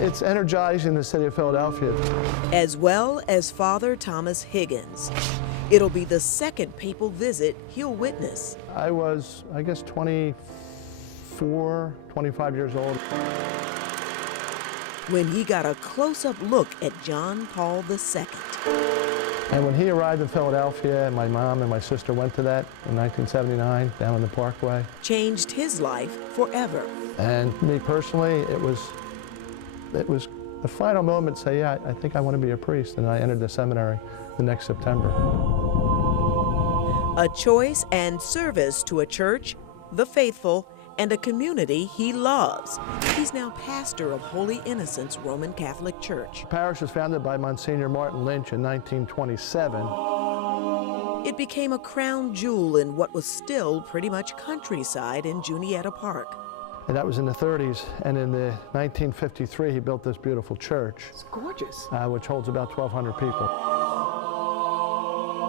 It's energizing the city of Philadelphia. As well as Father Thomas Higgins. It'll be the second papal visit he'll witness. I was, I guess, 24, 25 years old. When he got a close-up look at John Paul II. And when he arrived in Philadelphia, and my mom and my sister went to that in 1979 down in the Parkway. Changed his life forever. And me personally, it was the final moment to say, yeah, I think I want to be a priest. And I entered the seminary the next September. A choice and service to a church, the faithful, and a community he loves. He's now pastor of Holy Innocents Roman Catholic Church. The parish was founded by Monsignor Martin Lynch in 1927. It became a crown jewel in what was still pretty much countryside in Juniata Park. And that was in the 30s, and in the 1953 he built this beautiful church. It's gorgeous. Which holds about 1,200 people.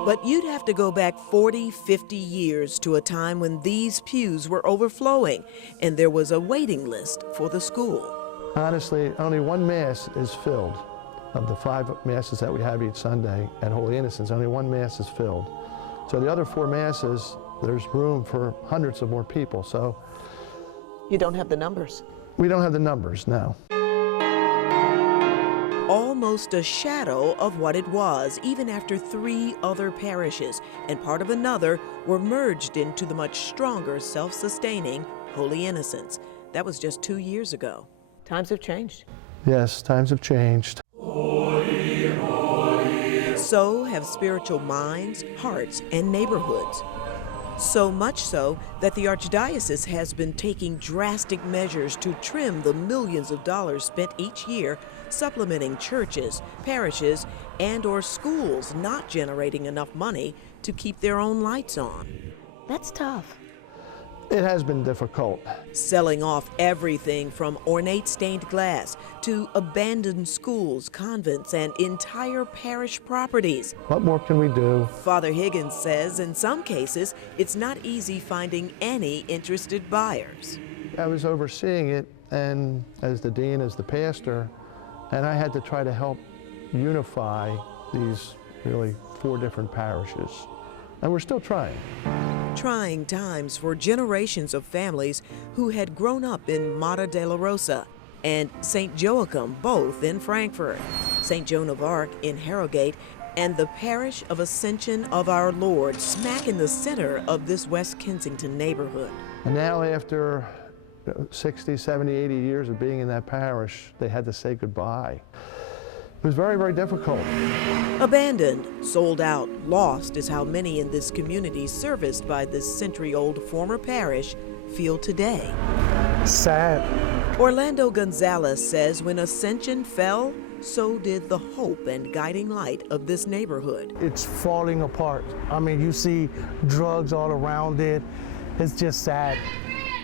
But you'd have to go back 40, 50 years to a time when these pews were overflowing and there was a waiting list for the school. Honestly, only one Mass is filled. Of the 5 Masses that we have each Sunday at Holy Innocents, only one Mass is filled. So the other 4 Masses, there's room for hundreds of more people. So you don't have the numbers? We don't have the numbers, no. Almost a shadow of what it was, even after 3 other parishes and part of another were merged into the much stronger, self-sustaining Holy Innocents. That was just 2 years ago. Times have changed. Yes, times have changed. Holy, holy. So have spiritual minds, hearts, and neighborhoods. So much so that the Archdiocese has been taking drastic measures to trim the millions of dollars spent each year supplementing churches, parishes, and/or schools not generating enough money to keep their own lights on. That's tough. It has been difficult. Selling off everything from ornate stained glass to abandoned schools, convents, and entire parish properties. What more can we do? Father Higgins says in some cases, it's not easy finding any interested buyers. I was overseeing it, and as the dean, as the pastor, and I had to try to help unify these really 4 different parishes. And we're still trying. Trying times for generations of families who had grown up in Mater Dei Rosa and St. Joachim, both in Frankfurt, St. Joan of Arc in Harrogate, and the parish of Ascension of Our Lord, smack in the center of this West Kensington neighborhood. And now after 60, 70, 80 years of being in that parish, they had to say goodbye. It was very, very difficult. Abandoned, sold out, lost is how many in this community serviced by this century-old former parish feel today. Sad. Orlando Gonzalez says when Ascension fell, so did the hope and guiding light of this neighborhood. It's falling apart. I mean, you see drugs all around it. It's just sad.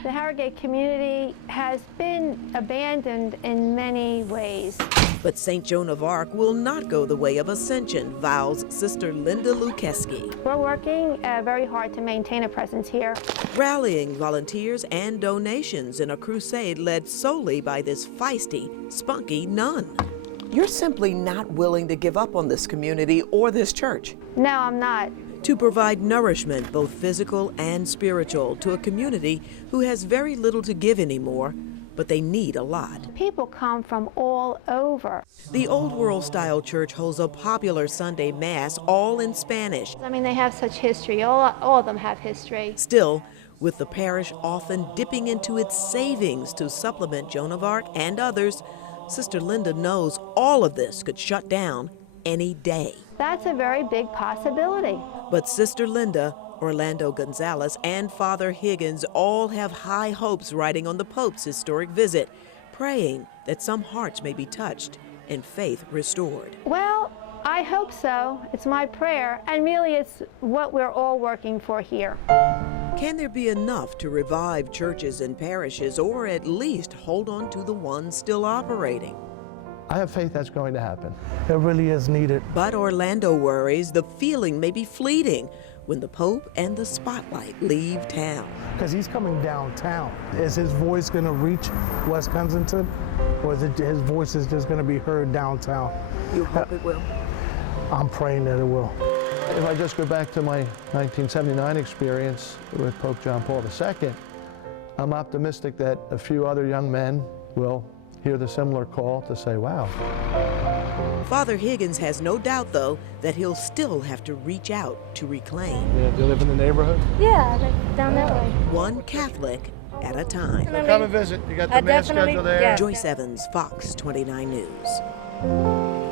The Harrogate community has been abandoned in many ways. But St. Joan of Arc will not go the way of Ascension, vows Sister Linda Lukeski. We're working very hard to maintain a presence here. Rallying volunteers and donations in a crusade led solely by this feisty, spunky nun. You're simply not willing to give up on this community or this church. No, I'm not. To provide nourishment, both physical and spiritual, to a community who has very little to give anymore, but they need a lot. People come from all over. The Old World Style Church holds a popular Sunday Mass, all in Spanish. I mean, they have such history. All of them have history. Still, with the parish often dipping into its savings to supplement Joan of Arc and others, Sister Linda knows all of this could shut down any day. That's a very big possibility. But Sister Linda, Orlando Gonzalez, and Father Higgins all have high hopes riding on the Pope's historic visit, praying that some hearts may be touched and faith restored. Well, I hope so. It's my prayer, and really it's what we're all working for here. Can there be enough to revive churches and parishes, or at least hold on to the ones still operating? I have faith that's going to happen. It really is needed. But Orlando worries the feeling may be fleeting when the Pope and the spotlight leave town. Because he's coming downtown. Is his voice going to reach West Kensington, or is his voice is just going to be heard downtown? You hope it will? I'm praying that it will. If I just go back to my 1979 experience with Pope John Paul II, I'm optimistic that a few other young men will hear the similar call to say, wow. Father Higgins has no doubt, though, that he'll still have to reach out to reclaim. Yeah, do you live in the neighborhood? Yeah, down that way. One Catholic at a time. Come and visit. You got the mass schedule there. Yeah. Joyce Evans, Fox 29 News.